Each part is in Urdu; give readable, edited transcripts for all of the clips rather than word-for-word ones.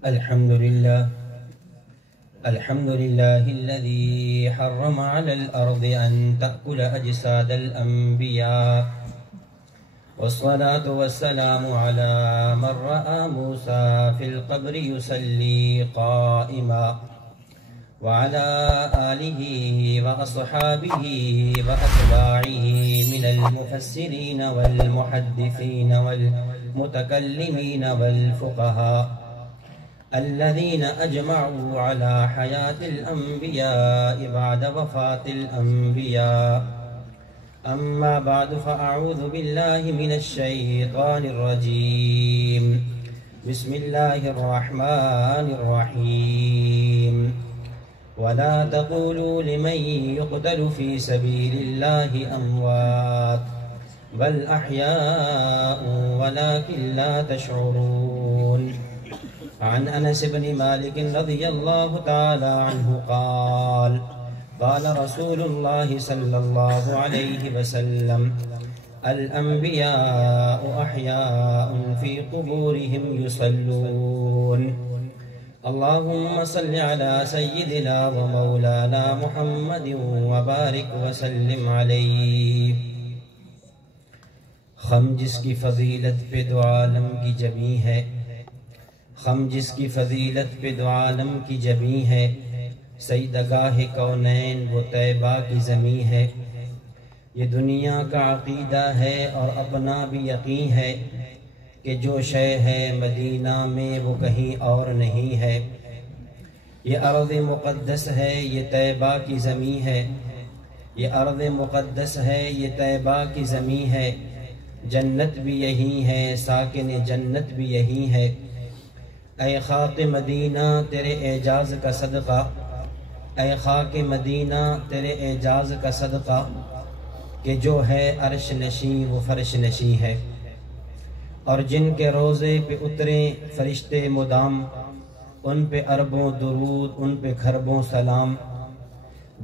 الحمد لله الذي حرم على الأرض أن تأكل أجساد الأنبياء، والصلاة والسلام على من رأى موسى في القبر يصلي قائما، وعلى آله وأصحابه وأتباعه من المفسرين والمحدثين والمتكلمين والفقهاء الذين أجمعوا على حياة الأنبياء بعد وفاة الأنبياء. أما بعد، فأعوذ بالله من الشيطان الرجيم. بسم الله الرحمن الرحيم. ولا تقولوا لمن يقتل في سبيل الله أموات بل أحياء ولكن لا تشعرون. عن أنس بن مالك رضي الله تعالى عنه قال: قال رسول الله صلى الله عليه وسلم: الأنبياء أحياء في قبورهم يصلون. اللهم صل على سيدنا ومولانا محمد وبارك وسلم عليه. خم جس کی فضیلت پہ دو عالم کی جبیں ہے، خم جس کی فضیلت پہ دو عالم کی جبیں ہے، سیدگاہ کونین وہ طیبہ کی زمین ہے. یہ دنیا کا عقیدہ ہے اور اپنا بھی یقین ہے کہ جو شے ہے مدینہ میں وہ کہیں اور نہیں ہے. یہ ارض مقدس ہے، یہ طیبہ کی زمین ہے. یہ ارض مقدس ہے، یہ طیبہ کی زمین ہے. جنت بھی یہی ہے، ساکن جنت بھی یہی ہے. اے خاک مدینہ تیرے اعجاز کا صدقہ، اے خاک مدینہ تیرے اعجاز کا صدقہ، کہ جو ہے عرش نشیں وہ فرش نشیں ہے. اور جن کے روزے پہ اتریں فرشتے مدام، ان پہ اربوں درود، ان پہ کھربوں سلام.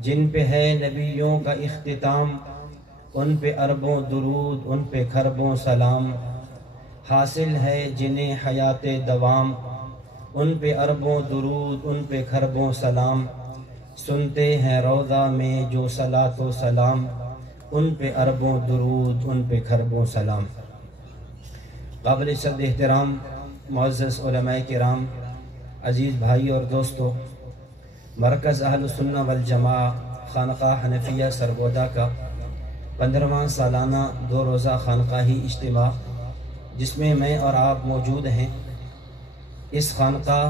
جن پہ ہے نبیوں کا اختتام، ان پہ اربوں درود، ان پہ کھربوں سلام. حاصل ہے جنہیں حیات دوام، ان پہ اربوں درود، ان پہ کھربوں سلام. سنتے ہیں روضہ میں جو صلاۃ و سلام، ان پہ اربوں درود، ان پہ کھربوں سلام. قابل صد احترام معزز علماء کرام، عزیز بھائی اور دوستو، مرکز اہل السنہ والجماعہ خانقاہ حنفیہ سرگودا کا 15واں سالانہ 2 روزہ خانقاہی اجتماع، جس میں میں اور آپ موجود ہیں، اس خانقاہ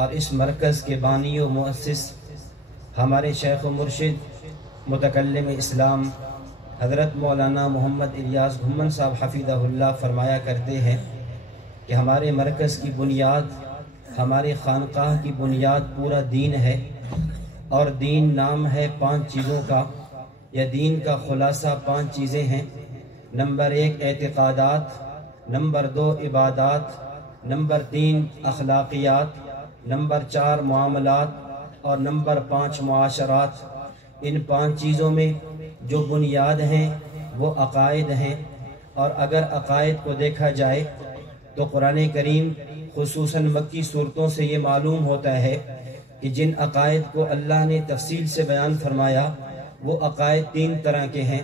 اور اس مرکز کے بانی و مؤسس ہمارے شیخ و مرشد متکلم اسلام حضرت مولانا محمد الیاس گھمن صاحب حفظہ اللہ فرمایا کرتے ہیں کہ ہمارے مرکز کی بنیاد، ہمارے خانقاہ کی بنیاد پورا دین ہے. اور دین نام ہے 5 چیزوں کا، یا دین کا خلاصہ 5 چیزیں ہیں. نمبر 1 اعتقادات، نمبر 2 عبادات، نمبر 3 اخلاقیات، نمبر 4 معاملات، اور نمبر 5 معاشرات. ان 5 چیزوں میں جو بنیاد ہیں وہ عقائد ہیں. اور اگر عقائد کو دیکھا جائے تو قرآن کریم خصوصاً مکی صورتوں سے یہ معلوم ہوتا ہے کہ جن عقائد کو اللہ نے تفصیل سے بیان فرمایا وہ عقائد 3 طرح کے ہیں.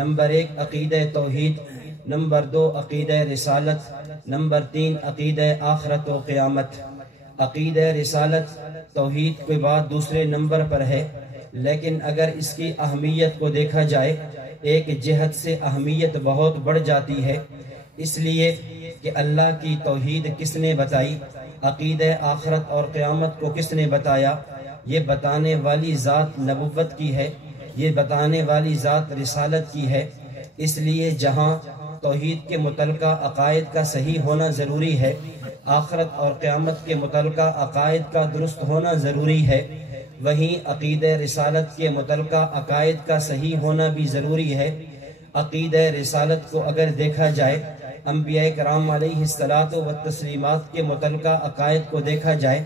نمبر 1 عقیدہ توحید، نمبر 2 عقیدہ رسالت، نمبر 3 عقیدہ آخرت و قیامت. عقیدہ رسالت توحید کے بعد دوسرے نمبر پر ہے، لیکن اگر اس کی اہمیت کو دیکھا جائے ایک جہت سے اہمیت بہت بڑھ جاتی ہے، اس لیے کہ اللہ کی توحید کس نے بتائی، عقیدہ آخرت اور قیامت کو کس نے بتایا. یہ بتانے والی ذات نبوت کی ہے، یہ بتانے والی ذات رسالت کی ہے. اس لیے جہاں توحید کے متعلقہ عقائد کا صحیح ہونا ضروری ہے، آخرت اور قیامت کے متعلقہ عقائد کا درست ہونا ضروری ہے، وہیں عقیدہ رسالت کے متعلقہ عقائد کا صحیح ہونا بھی ضروری ہے. عقیدہ رسالت کو اگر دیکھا جائے، انبیاء کرام علیہ الصلاۃ والتسلیمات کے متعلقہ عقائد کو دیکھا جائے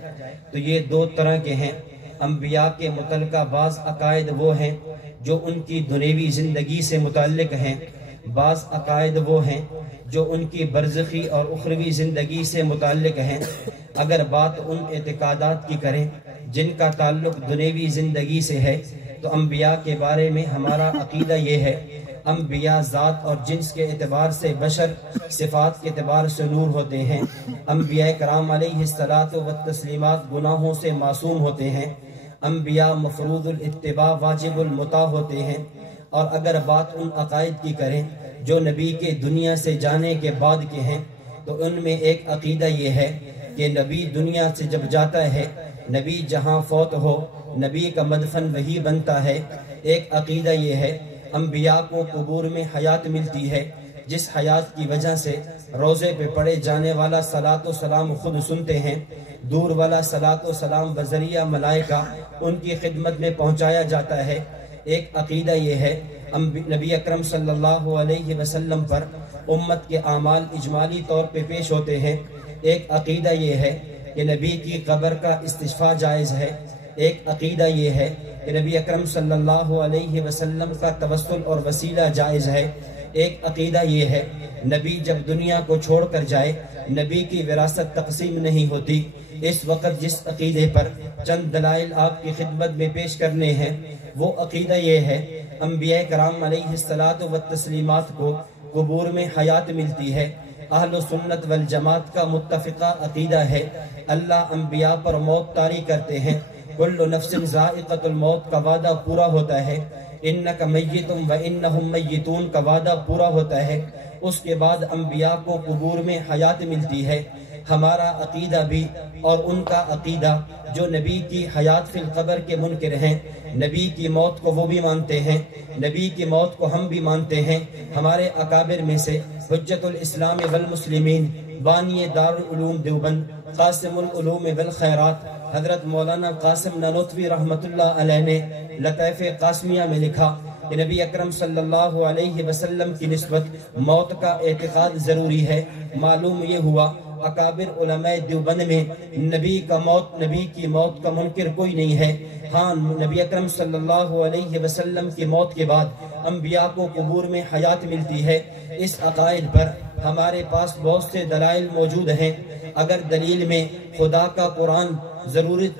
تو یہ 2 طرح کے ہیں. انبیاء کے متعلقہ بعض عقائد وہ ہیں جو ان کی دنیوی زندگی سے متعلق ہیں، بعض عقائد وہ ہیں جو ان کی برزخی اور اخروی زندگی سے متعلق ہیں۔ اگر بات ان اعتقادات کی کریں جن کا تعلق دنیوی زندگی سے ہے تو انبیاء کے بارے میں ہمارا عقیدہ یہ ہے، انبیاء ذات اور جنس کے اعتبار سے بشر، صفات کے اعتبار سے نور ہوتے ہیں۔ انبیاء کرام علیہ الصلاۃ والتسلیمات گناہوں سے معصوم ہوتے ہیں۔ انبیاء مفروض الاتباع واجب المطاع ہوتے ہیں۔ اور اگر بات ان عقائد کی کریں جو نبی کے دنیا سے جانے کے بعد کے ہیں تو ان میں ایک عقیدہ یہ ہے کہ نبی دنیا سے جب جاتا ہے، نبی جہاں فوت ہو، نبی کا مدفن وہی بنتا ہے۔ ایک عقیدہ یہ ہے انبیاء کو قبور میں حیات ملتی ہے، جس حیات کی وجہ سے روزے پہ پڑھے جانے والا صلاۃ و سلام خود سنتے ہیں، دور والا صلاۃ و سلام بذریعہ ملائکہ ان کی خدمت میں پہنچایا جاتا ہے۔ ایک عقیدہ یہ ہے نبی اکرم صلی اللہ علیہ وسلم پر امت کے اعمال اجمالی طور پہ پیش ہوتے ہیں۔ ایک عقیدہ یہ ہے کہ نبی کی قبر کا استشفاء جائز ہے۔ ایک عقیدہ یہ ہے کہ نبی اکرم صلی اللہ علیہ وسلم کا توسل اور وسیلہ جائز ہے۔ ایک عقیدہ یہ ہے نبی جب دنیا کو چھوڑ کر جائے، نبی کی وراثت تقسیم نہیں ہوتی۔ اس وقت جس عقیدے پر چند دلائل آپ کی خدمت میں پیش کرنے ہیں وہ عقیدہ یہ ہے انبیاء کرام علیہ الصلاۃ والتسلیمات کو قبور میں حیات ملتی ہے۔ اہل سنت والجماعت کا متفقہ عقیدہ ہے اللہ انبیاء پر موت طاری کرتے ہیں۔ کل نفس ذائقۃ الموت کا وعدہ پورا ہوتا ہے۔ انک میت و انہم میتون کا وعدہ پورا ہوتا ہے۔ اس کے بعد انبیاء کو قبور میں حیات ملتی ہے۔ ہمارا عقیدہ بھی اور ان کا عقیدہ جو نبی کی حیات فی القبر کے منکر ہیں، نبی کی موت کو وہ بھی مانتے ہیں، نبی کی موت کو ہم بھی مانتے ہیں۔ ہمارے اکابر میں سے حجت الاسلام والمسلمین، بانی دارالعلوم دیوبند، قاسم العلوم والخیرات حضرت مولانا قاسم نانوتوی رحمۃ اللہ علیہ نے لطائف قاسمیہ میں لکھا کہ نبی اکرم صلی اللہ علیہ وسلم کی نسبت موت کا اعتقاد ضروری ہے۔ معلوم یہ ہوا اکابر علماء دیوبند میں نبی کی موت کا منکر کوئی نہیں ہے۔ ہاں، نبی اکرم صلی اللہ علیہ وسلم کی موت کے بعد انبیاء کو قبور میں حیات ملتی ہے۔ اس عقائد پر ہمارے پاس بہت سے دلائل موجود ہیں۔ اگر دلیل میں خدا کا قرآن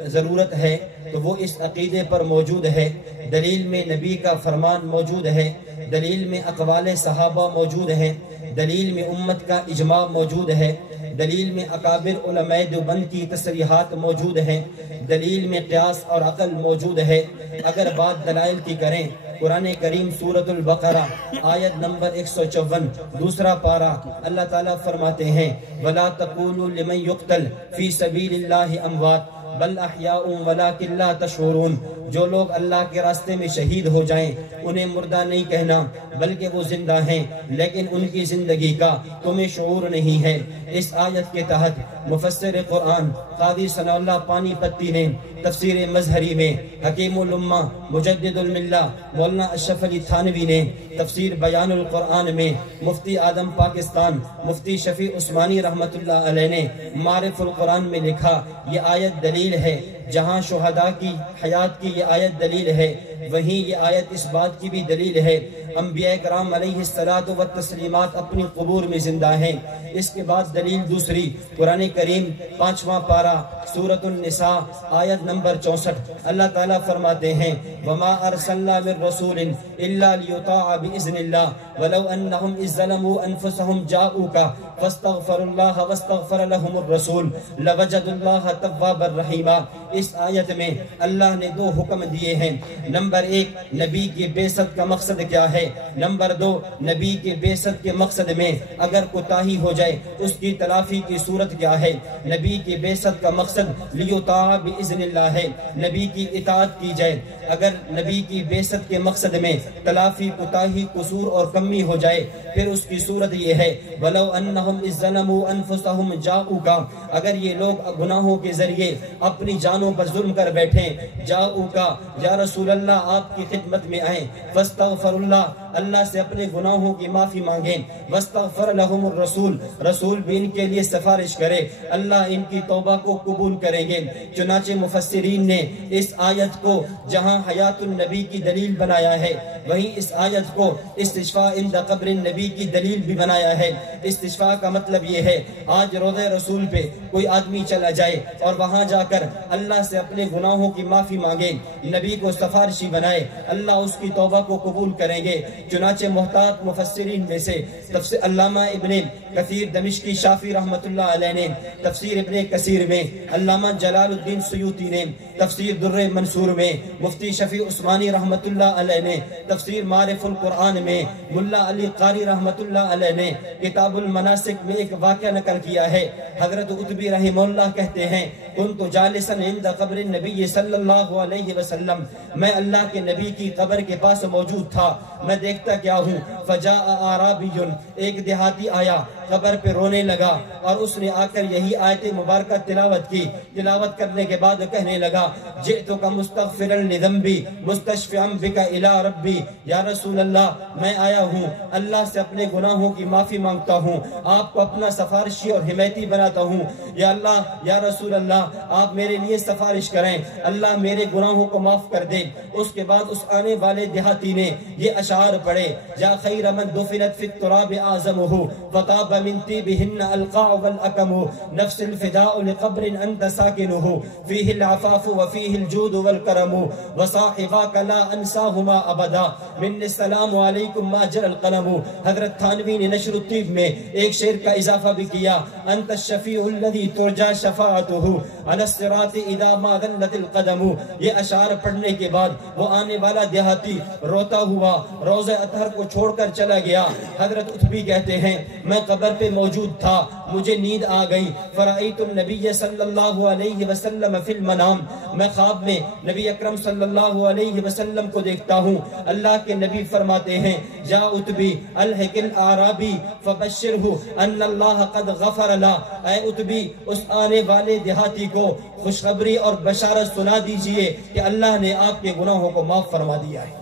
ضرورت ہے تو وہ اس عقیدے پر موجود ہے۔ دلیل میں نبی کا فرمان موجود ہے، دلیل میں اقوال صحابہ موجود ہیں، دلیل میں امت کا اجماع موجود ہے، دلیل میں اکابر علماء دیوبند کی تصریحات موجود ہیں، دلیل میں قیاس اور عقل موجود ہے۔ اگر بات دلائل کی کریں، قرآن کریم سورۃ البقرہ آیت نمبر 154 دوسرا پارہ اللہ تعالیٰ فرماتے ہیں وَلَا تَقُولُوا لِمَنْ يُقْتَلْ فِي سَبِيلِ اللَّهِ أَمْوَاتٌ بل احیاء ولکن لا تشعرون، جو لوگ اللہ کے راستے میں شہید ہو جائیں انہیں مردہ نہیں کہنا بلکہ وہ زندہ ہیں، لیکن ان کی زندگی کا تمہیں شعور نہیں ہے۔ اس آیت کے تحت مفسر قرآن قاضی ثناء اللہ پانی پتی نے تفسیر مظہری میں، حکیم الامہ مجدد الملہ مولانا اشرف علی تھانوی نے تفسیر بیان القرآن میں، مفتی اعظم پاکستان مفتی شفیع عثمانی رحمت اللہ علیہ نے معرف القرآن میں لکھا یہ آیت دلیل ہے۔ جہاں شہداء کی حیات کی یہ آیت دلیل ہے، وہیں یہ آیت اس بات کی بھی دلیل ہے انبیاء کرام علیہ الصلاۃ والتسلیمات اپنی قبور میں زندہ ہیں۔ اس کے بعد دلیل دوسری قرآن کریم 5واں پارہ سورۃ النساء آیت نمبر 64 اللہ تعالیٰ فرماتے ہیں وَمَا أَرْسَلْنَا مِن رَّسُولٍ إِلَّا لِيُطَاعَ بِإِذْنِ اللَّهِ وَلَوْ أَنَّهُمْ إِذ ظَّلَمُوا أَنفُسَهُمْ جَاءُوكَ فَاسْتَغْفَرُوا اللَّهَ وَاسْتَغْفَرَ لَهُمُ الرَّسُولُ لَوَجَدُوا اللَّهَ تَوَّابًا رَّحِيمًا۔ اس آیت میں اللہ نے دو حکم دیے ہیں۔ نمبر 1 نبی کی بعثت کا مقصد کیا ہے، نمبر 2 نبی کے بعثت کے مقصد میں اگر کوتاہی ہو جائے اس کی تلافی کی صورت کیا ہے۔ نبی کی بعثت کا مقصد لیطاع باذن اللہ ہے، نبی کی اطاعت کی جائے۔ اگر نبی کی بعثت کے مقصد میں تلافی، کوتاہی، قصور اور کمی ہو جائے پھر اس کی صورت یہ ہے وَلَوْ أَنَّهُمْ إِذْ ظَلَمُوا أَنفُسَهُمْ جَاءُوكَ، اگر یہ لوگ گناہوں کے ذریعے اپنی جانوں پر ظلم کر بیٹھیں، جاؤکا یا رسول اللہ آپ کی خدمت میں آئیں، فاستغفر اللہ اللہ سے اپنے گناہوں کی معافی مانگیں. واستغفر لهم الرسول، رسول بھی ان کے لیے سفارش کرے، اللہ ان کی توبہ کو قبول کریں گے. چنانچہ مفسرین نے اس آیت کو جہاں حیات النبی کی دلیل بنایا ہے، وہیں اس آیت کو استشفاء عند قبر النبی کی دلیل بھی بنایا ہے. استشفاء کا مطلب یہ ہے، آج روضہ رسول پہ کوئی آدمی چلا جائے اور وہاں جا کر اللہ سے اپنے گناہوں کی معافی مانگے، نبی کو سفارشی بنائے، اللہ اس کی توبہ کو قبول کریں گے. چنانچہ محتاط مفسرین میں سے تفسیر علامہ ابن کثیر دمشقی شافی رحمت اللہ علیہ نے تفسیر ابن کثیر میں، علامہ جلال الدین سیوطی نے تفسیر در منصور میں، مفتی شفیع عثمانی رحمت اللہ علیہ نے تفسیر معرف القرآن میں، ملا علی قاری رحمت اللہ علیہ نے کتاب المناسک میں ایک واقعہ نقل کیا ہے. حضرت قطبی رحمہ اللہ کہتے ہیں، کنت جالسا عند قبر النبی صلی اللہ علیہ وسلم، میں اللہ کے نبی کی قبر کے پاس موجود تھا، میں دیکھتا کیا ہوں، فجاء اعرابی، ایک دیہاتی آیا، قبر پہ رونے لگا اور اس نے آ کر یہی آیت مبارکہ تلاوت کی. تلاوت کرنے کے بعد کہنے لگا، جئتک مستغفرا لذنبی مستشفعا بک الی ربی، یا رسول اللہ میں آیا ہوں اللہ سے اپنے گناہوں کی معافی مانگتا ہوں، آپ کو اپنا سفارشی اور حمایتی بناتا ہوں. یا اللہ، یا رسول اللہ آپ میرے لیے سفارش کریں، اللہ میرے گناہوں کو معاف کر دے. اس کے بعد اس آنے والے دیہاتی نے یہ اشعار پڑھے، یا خیر من دفنت فی التراب اعظمہ فطاب من طیبہن القاع والاکم، نفس الفداء لقبر انت ساکنہ فیہ العفاف وفیہ الجود والکرم، وصاحباک لا انساہما ابدا من السلام علیکم ما جر القلم. حضرت تھانوی نے نشر الطیب میں ایک شعر کا اضافہ بھی کیا، انت الشفیع الذی ترجا شفاعتہ علی الصراط اذا ما ذلت القدم. یہ اشعار پڑھنے کے بعد وہ آنے والا دیہاتی روتا ہوا روضہ اطہر کو چھوڑ کر چلا گیا. حضرت عتبی کہتے ہیں، میں قبر پہ موجود تھا، مجھے نیند آ گئی، فرأیت النبی صلی اللہ علیہ وسلم فی المنام، میں خواب میں نبی اکرم صلی اللہ علیہ وسلم کو دیکھتا ہوں. اللہ کے نبی فرماتے ہیں، یا عتبی الحق الاعرابی فبشرہ ان اللہ قد غفر لا، اے عتبی اس آنے والے دیہاتی کو خوشخبری اور بشارت سنا دیجئے کہ اللہ نے آپ کے گناہوں کو معاف فرما دیا ہے.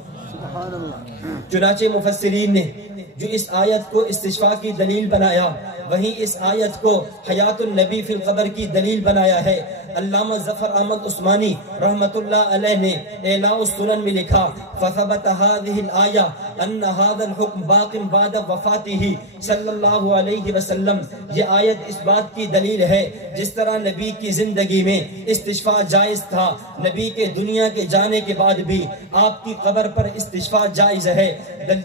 چنانچہ مفسرین نے جو اس آیت کو استشفاء کی دلیل بنایا، وہیں اس آیت کو حیات النبی فی القبر کی دلیل بنایا ہے. علامہ ظفر احمد عثمانی رحمت اللہ علیہ نے اعلاء السنن میں لکھا، فثبت هذه الآية ان هذا الحكم باق بعد وفاته صلی اللہ علیہ وسلم. یہ آیت اس بات کی دلیل ہے جس طرح نبی کی زندگی میں استشفاء جائز تھا، نبی کے دنیا کے جانے کے بعد بھی آپ کی قبر پر استشفاء جائز ہے.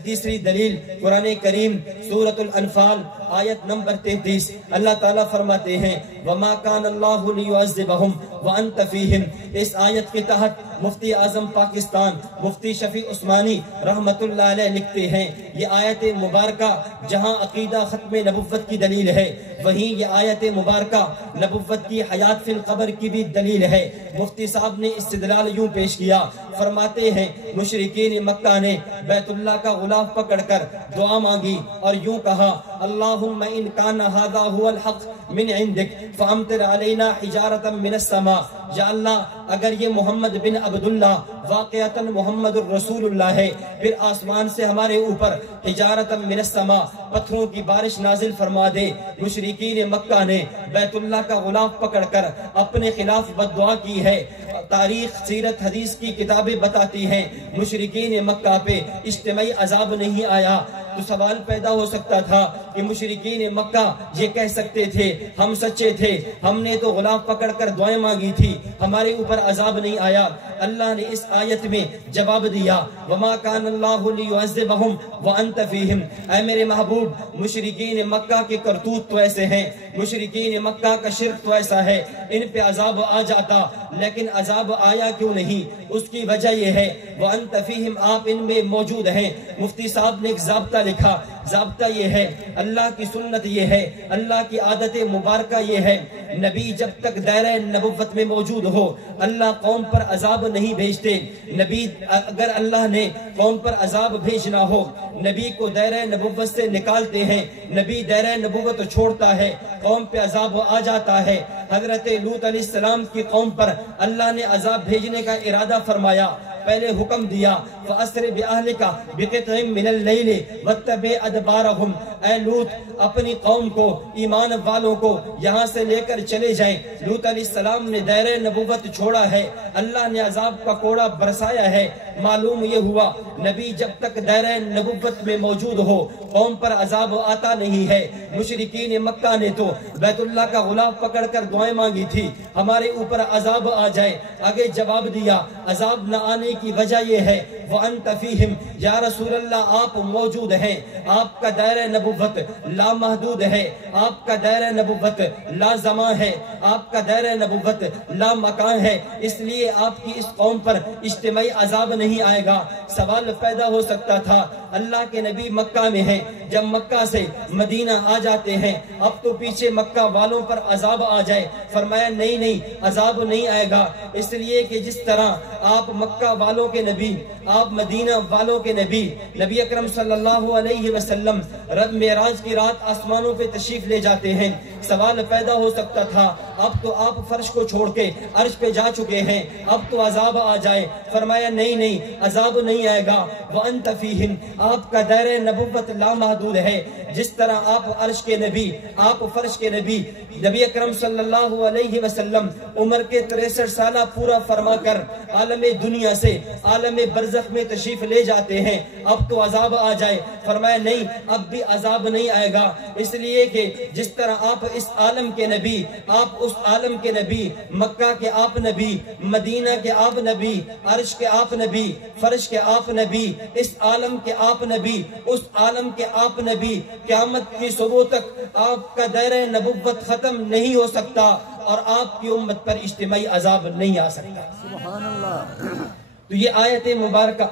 تیسری دلیل قرآن کریم سورۃ الانفال آیت نمبر 33، اللہ تعالیٰ فرماتے ہیں، وما کان اللہ لیعذبہم وانت فیہم. اس آیت کے تحت مفتی اعظم پاکستان مفتی شفیع عثمانی رحمت اللہ علیہ لکھتے ہیں، یہ آیت مبارکہ جہاں عقیدہ ختم نبوت کی دلیل ہے، وہیں یہ آیت مبارکہ نبوت کی حیات فی القبر کی بھی دلیل ہے. مفتی صاحب نے استدلال یوں پیش کیا، فرماتے ہیں مشرکین مکہ نے بیت اللہ کا غلاف پکڑ کر دعا مانگی اور یوں کہا، اللہم ان کان ھذا ھو الحق من عندک فامطر علینا حجارۃ من السماء. یا اللہ اگر یہ محمد بن عبداللہ واقعتاً محمد الرسول اللہ ہے، پھر آسمان سے ہمارے اوپر حجارۃ من السماء پتھروں کی بارش نازل فرما دے. مشرکین مکہ نے بیت اللہ کا غلاف پکڑ کر اپنے خلاف بد دعا کی ہے. تاریخ سیرت حدیث کی کتابیں بتاتی ہیں مشرکین مکہ پہ اجتماعی عذاب نہیں آیا. تو سوال پیدا ہو سکتا تھا کہ مشرکین مکہ یہ کہہ سکتے تھے ہم سچے تھے، ہم نے تو غلاف پکڑ کر دعائیں مانگی تھی، ہمارے اوپر عذاب نہیں آیا. اللہ نے اس آیت میں جواب دیا، وما کان اللہ لیعذبہم وانت فیہم. اے میرے محبوب، مشرکین مکہ کے کرتوت تو ایسے ہیں، مشرکین مکہ کا شرک تو ایسا ہے، ان پہ عذاب آ جاتا، لیکن عذاب آیا کیوں نہیں؟ اس کی وجہ یہ ہے وانت فیہم، آپ ان میں موجود ہیں. مفتی صاحب نے ایک ضابطہ لکھا، ضابطہ یہ ہے، اللہ کی سنت یہ ہے، اللہ کی عادت مبارکہ یہ ہے، نبی جب تک دائرہ نبوت میں موجود ہو اللہ قوم پر عذاب نہیں بھیجتے. نبی اگر اللہ نے قوم پر عذاب بھیجنا ہو نبی کو دائرہ نبوت سے نکالتے ہیں، نبی دائرہ نبوت چھوڑتا ہے، قوم پہ عذاب آ جاتا ہے. حضرت لوط علیہ السلام کی قوم پر اللہ نے عذاب بھیجنے کا ارادہ فرمایا، پہلے حکم دیا فَأَسْرِ بِأَهْلِكَ بِقِطْعٍ مِّنَ اللَّيْلِ وَاتَّبِعْ أَدْبَارَهُمْ، اے لوط اپنی قوم کو، ایمان والوں کو یہاں سے لے کر چلے جائیں۔ لوط علیہ السلام نے دائرہ نبوت چھوڑا ہے، اللہ نے عذاب کا کوڑا برسایا ہے۔ معلوم یہ ہوا نبی جب تک دائرہ نبوت میں موجود ہو قوم پر عذاب آتا نہیں ہے۔ مشرکین مکہ نے تو بیت اللہ کا غلاف پکڑ کر دعائیں مانگی تھی ہمارے اوپر عذاب آ جائے، آگے جواب دیا عذاب نہ آنے کی وجہ یہ ہے وَأَنْتَ فِيهِمْ، یا رسول اللہ آپ موجود ہیں، آپ کا دائرہ نبوت لامحدود ہے، آپ کا دائرہ نبوت لا زمان ہے، آپ کا دائرہ نبوت لا مکان ہے، اس لیے آپ کی اس قوم پر اجتماعی عذاب نہیں آئے گا۔ سوال پیدا ہو سکتا تھا اللہ کے نبی مکہ میں ہیں، جب مکہ سے مدینہ آ جاتے ہیں اب تو پیچھے مکہ والوں پر عذاب آ جائے۔ فرمایا نہیں عذاب نہیں آئے گا، اس لیے کہ جس طرح آپ مکہ والوں کے نبی، آپ مدینہ والوں کے نبی، نبی اکرم صلی اللہ علیہ وسلم رب معراج کی رات آسمانوں پہ تشریف لے جاتے ہیں۔ سوال پیدا ہو سکتا تھا اب تو آپ فرش کو چھوڑ کے عرش پہ جا چکے ہیں، اب تو عذاب آ جائے۔ فرمایا نہیں عذاب نہیں آئے گا۔ وَأَنْتَ فِيهِمْ، آپ کا دائرہ نبوت لامحدود ہے، جس طرح آپ عرش کے نبی، آپ فرش کے نبی، نبی اکرم صلی اللہ علیہ وسلم عمر کے 63 سالہ پورا فرما کر عالم دنیا سے عالم برزخ میں تشریف لے جاتے ہیں، اب تو عذاب آ جائے۔ فرمایا نہیں اب بھی عذاب نہیں آئے گا، اس لیے کہ جس طرح آپ اس عالم کے نبی، آپ اس عالم کے نبی، مکہ کے آپ نبی، مدینہ کے آپ نبی، عرش کے آپ نبی، فرش کے آپ نبی، اس عالم کے آپ نبی، اس عالم کے آپ نبی، قیامت کی صبح تک آپ کا دائرہ نبوت ختم نہیں ہو سکتا اور آپ کی امت پر اجتماعی عذاب نہیں آ سکتا۔ سبحان اللہ۔ تو یہ آیت مبارکہ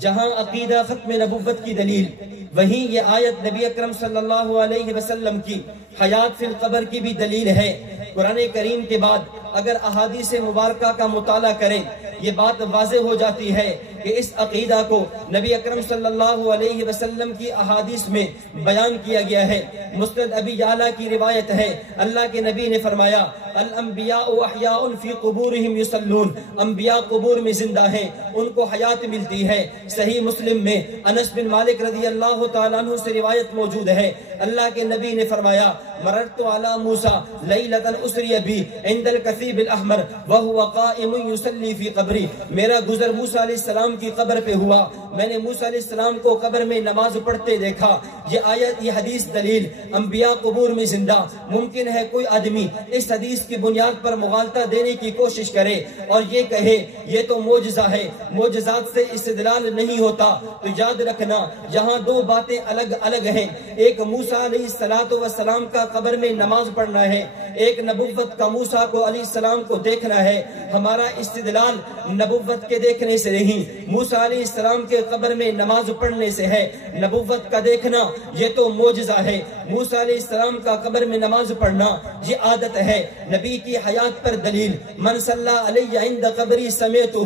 جہاں عقیدہ ختم نبوت کی دلیل، وہیں یہ آیت نبی اکرم صلی اللہ علیہ وسلم کی حیات فی القبر کی بھی دلیل ہے۔ قرآن کریم کے بعد اگر احادیث مبارکہ کا مطالعہ کریں یہ بات واضح ہو جاتی ہے کہ اس عقیدہ کو نبی اکرم صلی اللہ علیہ وسلم کی احادیث میں بیان کیا گیا ہے۔ مسند ابی یعلا کی روایت ہے، اللہ کے نبی نے فرمایا الانبیاء احیاء فی قبورہم یصلون، انبیاء قبور میں زندہ ہیں، ان کو حیات ملتی ہے۔ صحیح مسلم میں انس بن مالک رضی اللہ تعالیٰ عنہ سے روایت موجود ہے، اللہ کے نبی نے فرمایا مررت علی موسیٰ لیلۃ اسری بی عند الکثیب الاحمر وہو قائم یصلی فی قبری، میرا گزر موسیٰ علیہ السلام کی قبر پہ ہوا، میں نے موسیٰ علیہ السلام کو قبر میں نماز پڑھتے دیکھا۔ یہ آیت، یہ حدیث دلیل انبیاء قبور میں زندہ۔ ممکن ہے کوئی آدمی اس حدیث کی بنیاد پر مغالطہ دینے کی کوشش کرے اور یہ کہے یہ تو معجزہ ہے، معجزات سے استدلال نہیں ہوتا۔ تو یاد رکھنا یہاں دو باتیں الگ الگ ہیں، ایک موسیٰ علیہ السلام کا قبر میں نماز پڑھنا ہے، ایک نبوت کا موسیٰ کو علیہ السلام کو دیکھنا ہے۔ ہمارا استدلال نبوت کے دیکھنے سے نہیں، موسیٰ علیہ السلام کے قبر میں نماز پڑھنے سے ہے۔ نبوت کا دیکھنا یہ تو معجزہ ہے، موسیٰ علیہ السلام کا قبر میں نماز پڑھنا یہ عادت ہے۔ نبی کی حیات پر دلیل من صلی علیہ عند قبری سمیتہ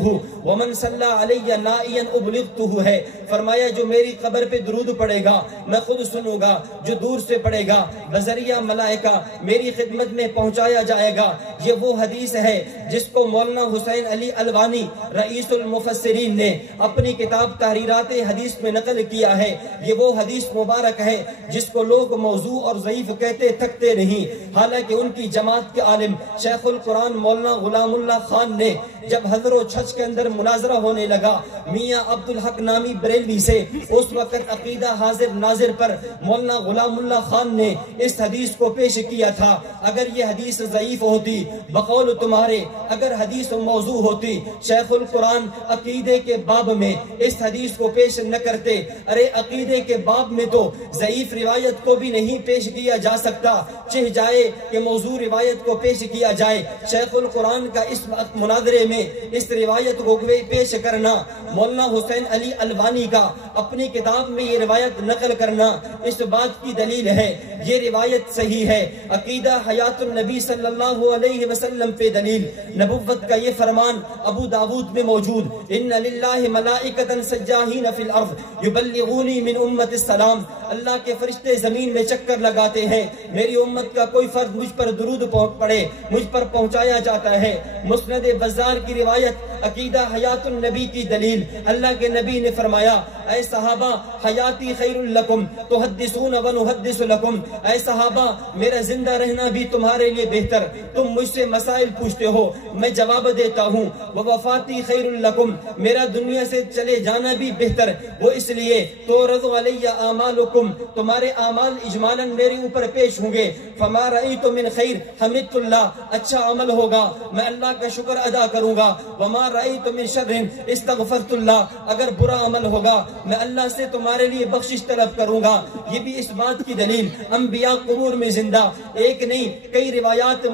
ومن صلی علیہ نائیا ابلغتہ ہے، فرمایا جو میری قبر پہ درود پڑے گا میں خود سنوں گا، جو دور سے پڑے گا بذریعہ ملائکہ میری خدمت میں پہنچایا جائے گا۔ یہ وہ حدیث ہے جس کو مولانا حسین علی الوانی رئیس المفسرین نے اپنی کتاب تحریرات حدیث میں نقل کیا ہے۔ یہ وہ حدیث مبارک ہے جس کو لوگ موضوع اور ضعیف کہتے تھکتے نہیں، حالانکہ ان کی جماعت کے عالم شیخ القرآن مولانا غلام اللہ خان نے جب حضر و چھچ کے اندر مناظرہ ہونے لگا میاں عبدالحق نامی بریلوی سے، اس وقت عقیدہ حاضر ناظر پر مولانا غلام اللہ خان نے اس حدیث کو پیش کیا تھا۔ اگر یہ حدیث ضعیف ہوتی بقول تمہارے، اگر حدیث موضوع ہوتی، شیخ القرآن عقیدے کے باب میں اس حدیث کو پیش نہ کرتے۔ ارے عقیدے کے باب میں تو ضعیف روایت کو بھی نہیں پیش کیا جا سکتا، چہ جائے کہ موضوع روایت کو پیش کیا جائے۔ شیخ القرآن کا اس مناظرے میں اس روایت کو پیش کرنا، مولانا حسین علی الوانی کا اپنی کتاب میں یہ روایت نقل کرنا اس بات کی دلیل ہے یہ روایت صحیح ہے۔ عقیدہ حیات النبی صلی اللہ علیہ وسلم پہ دلیل نبوت کا یہ فرمان ابو داود میں موجود، ان للہ ملائکۃ سجاہین فی الارض یبلغونی من امت السلام، اللہ کے فرشتے زمین میں چکر لگاتے ہیں، میری امت کا کوئی فرد مجھ پر درود پڑے مجھ پر پہنچایا جاتا ہے۔ مسند بزار کی روایت عقیدہ حیات النبی کی دلیل، اللہ کے نبی نے فرمایا اے صحابہ حیاتی خیر لکم تحدثون ونحدث لکم، اے صحابہ میرا زندہ رہنا بھی تمہارے لیے بہتر، تم مجھ سے مسائل پوچھتے ہو میں جواب دیتا ہوں، ووفاتی خیر لکم، میرا دنیا سے چلے جانا بھی بہتر، وہ اس لیے تورض علی اعمالکم، تمہارے اعمال اجمالاً میرے اوپر پیش ہوں گے، فما رأیت من خیر حمدت اللہ، اچھا عمل ہوگا میں اللہ کا شکر ادا کروں گا، وما رأیت من شر استغفرت اللہ، اگر برا عمل ہوگا میں اللہ سے تمہارے لیے بخشش طلب کروں گا۔ یہ بھی اس بات کی دلیل انبیاء قبور میں زندہ، ایک نہیں کئی روایات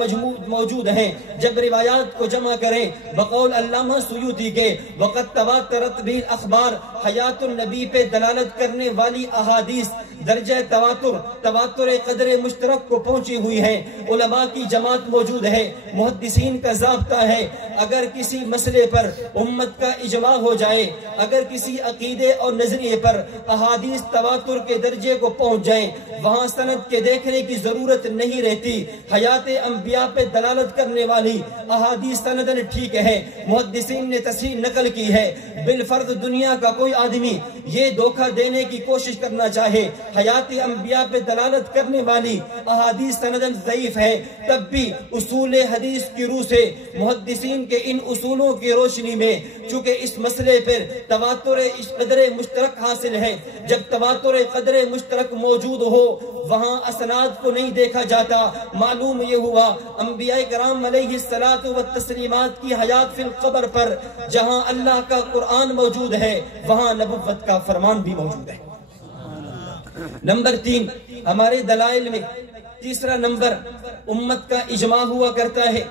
موجود ہیں، جب روایات کو جمع کریں بقول علامہ سیوطی کے وقت تواترت بھی اخبار، حیات النبی پہ دلالت کرنے والی احادیث درجہ تواتر قدر مشترک کو پہنچی ہوئی ہیں، علماء کی جماعت موجود ہے، محدثین کا ضابطہ ہے اگر کسی مسئلے پر امت کا اجماع ہو جائے، اگر کسی عقیدے اور نظریے پر احادیث تواتر کے درجے کو پہنچ جائیں، وہاں سند کے دیکھنے کی ضرورت نہیں رہتی، حیات انبیاء پہ دلالت کرنے والی احادیث سندن ٹھیک ہے، محدثین نے تصحیح نقل کی ہے، بالفرض دنیا کا کوئی آدمی یہ دھوکہ دینے کی کوشش کرنا چاہے حیات انبیاء پہ دلالت کرنے والی احادیث سندن ضعیف ہے، تب بھی اصول حدیث کی روح سے محدثین کے ان اصولوں کی روشنی میں چونکہ اس مسئلے پر تواتر قدر مشترک حاصل ہے، جب تواتر قدر مشترک موجود ہو وہاں اسناد کو نہیں دیکھا جاتا، معلوم یہ ہوا انبیاء کرام علیہ الصلاۃ والتسلیمات کی حیات فی القبر پر جہاں اللہ کا قرآن موجود ہے وہاں نبوت کا فرمان بھی موجود ہے۔ نمبر 3 ہمارے دلائل میں تیسرا نمبر امت کا اجماع ہوا کرتا ہے،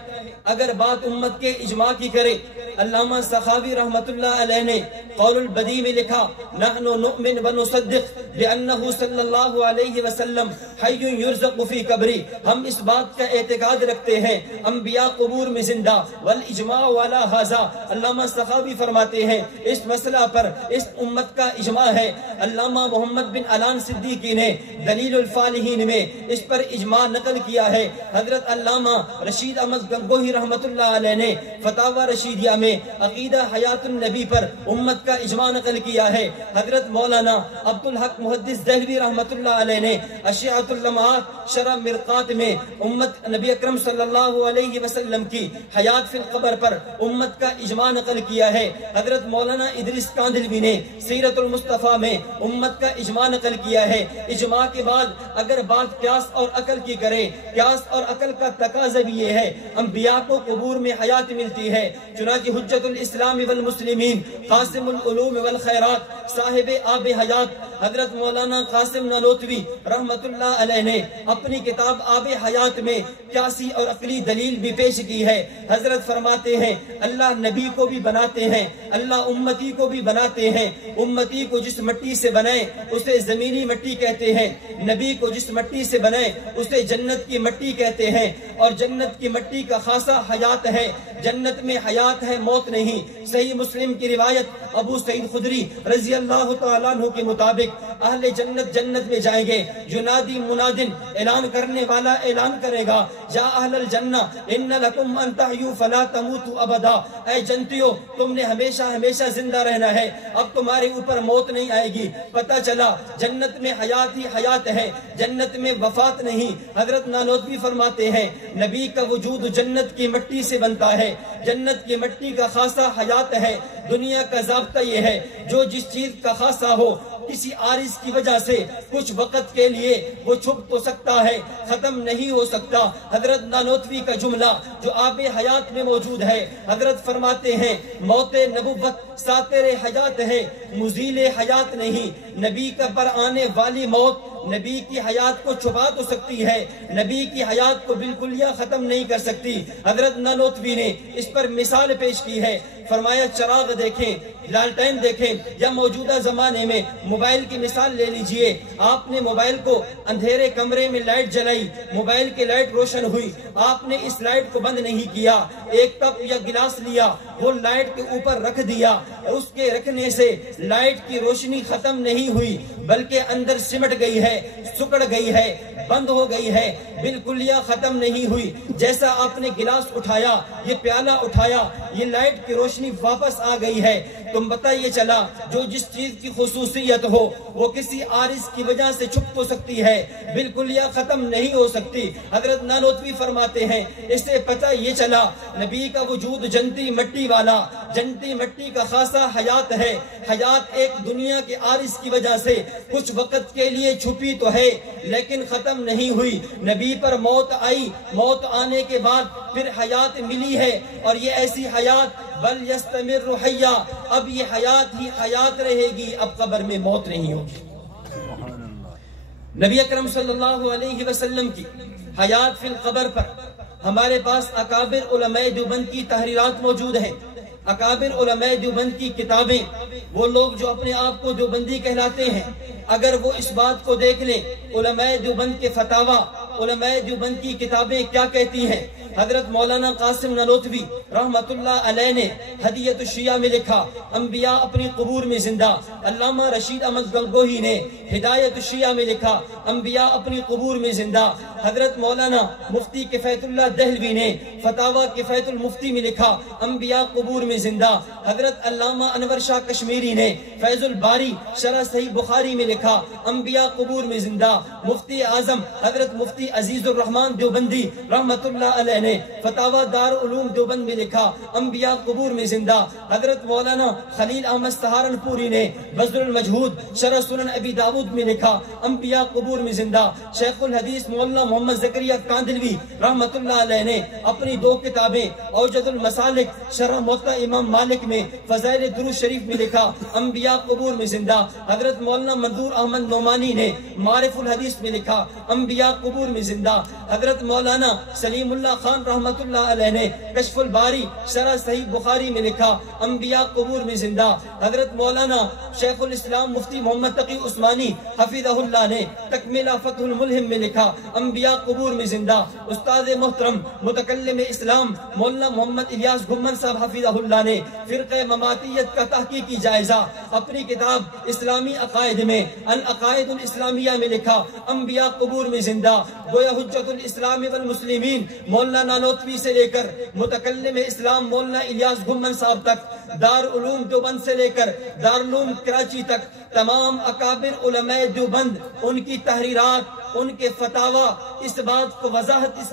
اگر بات امت کے اجماع کی کرے، علامہ سخاوی رحمت اللہ علیہ نے قول البدیع میں لکھا نحن نؤمن ونصدق بأنه صلی اللہ علیہ وسلم حی یرزق فی قبری، ہم اس بات کا اعتقاد رکھتے ہیں انبیاء قبور میں زندہ، والاجماع علی ھذا، علامہ سخاوی فرماتے ہیں اس مسئلہ پر اس امت کا اجماع ہے۔ علامہ محمد بن علان صدیقی نے دلیل الفالحین میں اس پر اجماع نقل کیا ہے، حضرت علامہ رشید احمد گنگوہی رحمت اللہ علیہ نے فتاوی رشیدیہ میں عقیدہ حیات النبی پر امت کا اجماع نقل کیا ہے، حضرت مولانا عبدالحق محدث دہلوی رحمت اللہ علیہ نے اشعۃ اللمعات شرح مرقات میں امت نبی اکرم صلی اللہ علیہ وسلم کی حیات فی القبر پر امت کا اجماع نقل کیا ہے، حضرت مولانا ادریس کاندھلوی نے سیرت المصطفیٰ میں امت کا اجماع نقل کیا ہے۔ اجماع کے بعد اگر بات قیاس اور عقل کی کرے، قیاس اور عقل کا تقاضا بھی یہ ہے انبیاء کو قبور میں حیات ملتی ہے، چنانچہ حجت الاسلام والمسلمین قاسم العلوم والخیرات صاحب آب حیات حضرت مولانا قاسم نانوتوی رحمت اللہ علیہ نے اپنی کتاب آب حیات میں قیاسی اور عقلی دلیل بھی پیش کی ہے، حضرت فرماتے ہیں اللہ نبی کو بھی بناتے ہیں، اللہ امتی کو بھی بناتے ہیں، امتی کو جس مٹی سے بنائے اسے زمینی مٹی کہتے ہیں، نبی کو جس مٹی سے بنائے اسے جنت کی مٹی کہتے ہیں، اور جنت کی مٹی کا خاصہ حیات ہے، جنت میں حیات ہے موت نہیں۔ صحیح مسلم کی روایت ابو سعید خدری رضی اللہ تعالیٰ عنہ کے مطابق اہل جنت جنت میں جائیں گے، ینادی منادن اعلان کرنے والا اعلان کرے گا یا اہل الجنہ ان لکم ان تحیوا فلا تموتوا ابدا، اے جنتیوں تم نے ہمیشہ ہمیشہ زندہ رہنا ہے، اب تمہارے اوپر موت نہیں آئے گی۔ پتہ چلا جنت میں حیات ہی حیات ہے، جنت میں وفات نہیں۔ حضرت نانوتوی فرماتے ہیں نبی کا وجود جنت کی مٹی سے بنتا ہے، جنت کی مٹی کا خاصہ حیات ہے۔ دنیا کا ضابطہ یہ ہے جو جس چیز کا خاصہ ہو کسی عارض کی وجہ سے کچھ وقت کے لیے وہ چھپ تو سکتا ہے، ختم نہیں ہو سکتا۔ حضرت نانوتوی کا جملہ جو آب حیات میں موجود ہے، حضرت فرماتے ہیں موت نبوت ساتر حیات ہے، مزیل حیات نہیں۔ نبی کا پر آنے والی موت نبی کی حیات کو چھپا تو سکتی ہے، نبی کی حیات کو بالکل یا ختم نہیں کر سکتی۔ حضرت نانوتوی نے اس پر مثال پیش کی ہے، فرمایا چراغ دیکھیں لالٹین دیکھیں، یا موجودہ زمانے میں موبائل کی مثال لے لیجئے، آپ نے موبائل کو اندھیرے کمرے میں لائٹ جلائی، موبائل کی لائٹ روشن ہوئی، آپ نے اس لائٹ کو بند نہیں کیا، ایک کپ یا گلاس لیا، وہ لائٹ کے اوپر رکھ دیا، اس کے رکھنے سے لائٹ کی روشنی ختم نہیں ہوئی بلکہ اندر سمٹ گئی ہے، سکڑ گئی ہے، بند ہو گئی ہے، بالکل یہ ختم نہیں ہوئی۔ جیسا آپ نے گلاس اٹھایا، یہ پیالہ اٹھایا، یہ لائٹ کی روشنی واپس آ گئی ہے۔ تم بتائیے چلا جو جس چیز کی خصوصیت ہو وہ کسی عارض کی وجہ سے چھپ تو سکتی ہے، بالکل یہ ختم نہیں ہو سکتی۔ حضرت نانوتوی فرماتے ہیں اس سے پتہ یہ چلا نبی کا وجود جنتی مٹی والا، جنتی مٹی کا خاصا حیات ہے، حیات ایک دنیا کے عارض کی وجہ سے کچھ وقت کے لیے چھپی تو ہے لیکن ختم نہیں ہوئی۔ نبی پر موت آئی، موت آنے کے بعد پھر حیات ملی ہے، اور یہ ایسی حیات بل یستمر حیا، اب یہ حیات ہی حیات رہے گی، اب قبر میں موت نہیں ہوگی۔ نبی اکرم صلی اللہ علیہ وسلم کی حیات فی القبر پر ہمارے پاس اکابر علماء دیوبند کی تحریرات موجود ہیں، اکابر علماء دیوبند کی کتابیں، وہ لوگ جو اپنے آپ کو دیوبندی کہلاتے ہیں، اگر وہ اس بات کو دیکھ لیں علماء دیوبند کے فتاوی، علماء دیوبند کی کتابیں کیا کہتی ہیں۔ حضرت مولانا قاسم نانوتوی رحمت اللہ علیہ نے ہدیت الشیعہ میں لکھا انبیاء اپنی قبور میں زندہ، علامہ رشید احمد گنگوہی نے ہدایت الشیعہ میں لکھا انبیاء اپنی قبور میں زندہ، حضرت مولانا مفتی کفایت اللہ دہلوی نے فتاوی کفایت المفتی میں لکھا انبیاء قبور میں زندہ، حضرت علامہ انور شاہ کشمیری نے فیض الباری شرح صحیح بخاری میں لکھا انبیاء قبور میں زندہ، مفتی اعظم حضرت مفتی عزیز الرحمن دیوبندی رحمت اللہ علیہ نے فتاوی دار علوم دیوبند میں لکھا انبیاء قبور میں زندہ، حضرت مولانا خلیل احمد سہارنپوری نے بذل المجہود شرح سنن ابی داود میں لکھا انبیاء قبور میں زندہ، شیخ الحدیث مولانا محمد زکریا کاندلوی رحمت اللہ علیہ نے اپنی دو کتابیں اوجد المسالک شرح موطا امام مالک میں فضائل درود شریف میں لکھا انبیاء قبور میں زندہ، حضرت مولانا منظور احمد نعمانی نے معرف الحدیث میں لکھا انبیاء قبور میں زندہ، حضرت مولانا سلیم اللہ خان رحمت اللہ علیہ نے کشف الباری شرح صحیح بخاری میں لکھا انبیاء قبور میں زندہ، حضرت مولانا شیخ الاسلام مفتی محمد تقی عثمانی حفظہ اللہ نے تکملہ فتح الملہم میں لکھا انبیاء قبور میں زندہ، استاد محترم متکلم اسلام مولانا محمد الیاس گھمن صاحب حفظہ اللہ نے فرقہ مماتیت کا تحقیقی جائزہ اپنی کتاب اسلامی عقائد میں العقائد الاسلامیہ میں لکھا انبیاء قبور میں زندہ۔ گویا حجت الاسلام والمسلمین مولانا نانوتوی سے لے کر متکلم اسلام مولانا الیاس گھمن صاحب تک، دار علوم دیوبند سے لے کر دارالعلوم کراچی تک، تمام اکابر علماء دیوبند ان کی تحریرات، ان کے فتاوی اس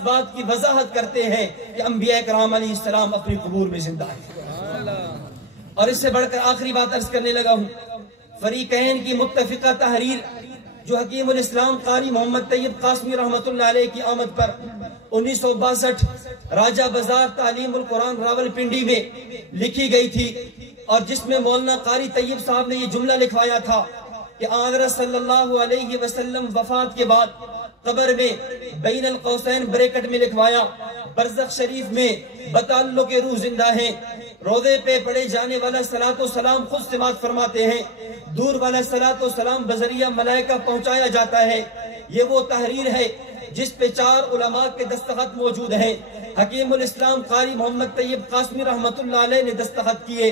بات کی وضاحت کرتے ہیں کہ انبیاء کرام علیہ السلام اپنی قبور میں زندہ ہیں۔ اور اس سے بڑھ کر آخری بات عرض کرنے لگا ہوں، فریقین کی متفقہ تحریر جو حکیم الاسلام قاری محمد طیب قاسمی رحمت اللہ علیہ کی آمد پر 1962 راجہ بازار تعلیم القرآن راول پنڈی میں لکھی گئی تھی، اور جس میں مولانا قاری طیب صاحب نے یہ جملہ لکھوایا تھا کہ حضرت صلی اللہ علیہ وسلم وفات کے بعد قبر میں بین القوسین بریکٹ میں لکھوایا برزخ شریف میں بتعلق روح زندہ ہیں، روضے پہ پڑے جانے والا صلاۃ و سلام خود سماعت فرماتے ہیں، دور والا صلاۃ و سلام بذریعہ ملائکہ پہنچایا جاتا ہے۔ یہ وہ تحریر ہے جس پہ 4 علماء کے دستخط موجود ہیں، حکیم الاسلام قاری محمد طیب قاسمی رحمت اللہ علیہ نے دستخط کیے،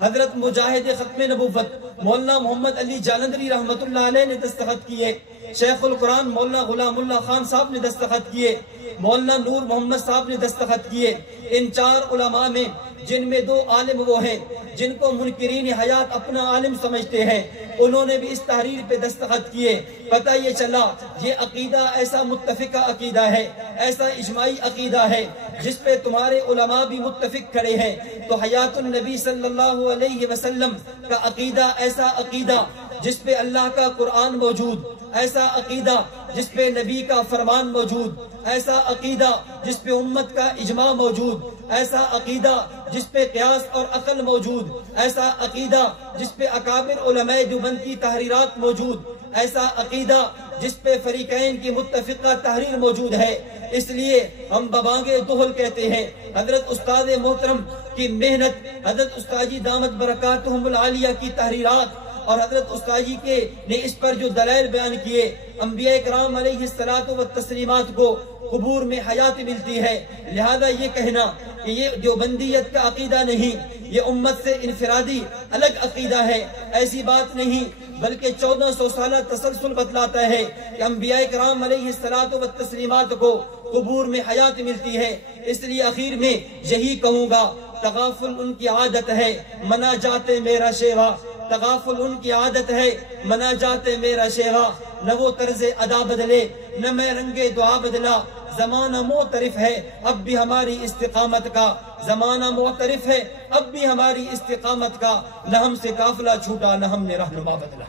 حضرت مجاہد ختم نبوت مولانا محمد علی جالندری رحمت اللہ علیہ نے دستخط کیے، شیخ القرآن مولانا غلام اللہ خان صاحب نے دستخط کیے، مولانا نور محمد صاحب نے دستخط کیے۔ ان 4 علماء میں جن میں 2 عالم وہ ہیں جن کو منکرین حیات اپنا عالم سمجھتے ہیں، انہوں نے بھی اس تحریر پہ دستخط کیے۔ پتہ یہ چلا یہ عقیدہ ایسا متفقہ عقیدہ ہے، ایسا اجماعی عقیدہ ہے جس پہ تمہارے علماء بھی متفق کھڑے ہیں، تو حیات النبی صلی اللہ علیہ وسلم کا عقیدہ ایسا عقیدہ جس پہ اللہ کا قرآن موجود، ایسا عقیدہ جس پہ نبی کا فرمان موجود، ایسا عقیدہ جس پہ امت کا اجماع موجود، ایسا عقیدہ جس پہ قیاس اور عقل موجود، ایسا عقیدہ جس پہ اکابر علماء دیوبند کی تحریرات موجود، ایسا عقیدہ جس پہ فریقین کی متفقہ تحریر موجود ہے۔ اس لیے ہم ببانگے دہل کہتے ہیں حضرت استاد محترم کی محنت، حضرت استاد جی دامت برکاتہم العالیہ کی تحریرات اور حضرت استاد جی کے نے اس پر جو دلائل بیان کیے، انبیاء کرام علیہ الصلاۃ والتسلیمات کو قبور میں حیات ملتی ہے۔ لہذا یہ کہنا کہ یہ دیوبندیت کا عقیدہ نہیں، یہ امت سے انفرادی الگ عقیدہ ہے، ایسی بات نہیں، بلکہ 1400 سالہ تسلسل بتلاتا ہے کہ انبیاء کرام علیہ الصلاۃ والتسلیمات کو قبور میں حیات ملتی ہے۔ اس لیے آخر میں یہی کہوں گا، تغافل ان کی عادت ہے، مناجات میرا شیوا، تغافل ان کی عادت ہے، مناجات میرا شیوا، نہ وہ طرز ادا بدلے نہ میں رنگ دعا بدلا، زمانہ معترف ہے اب بھی ہماری استقامت کا، زمانہ معترف ہے اب بھی ہماری استقامت کا، نہ ہم سے قافلہ چھوٹا نہ ہم نے رہنما بدلا۔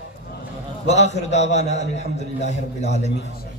وآخر دعوانا الحمدللہ رب العالمین۔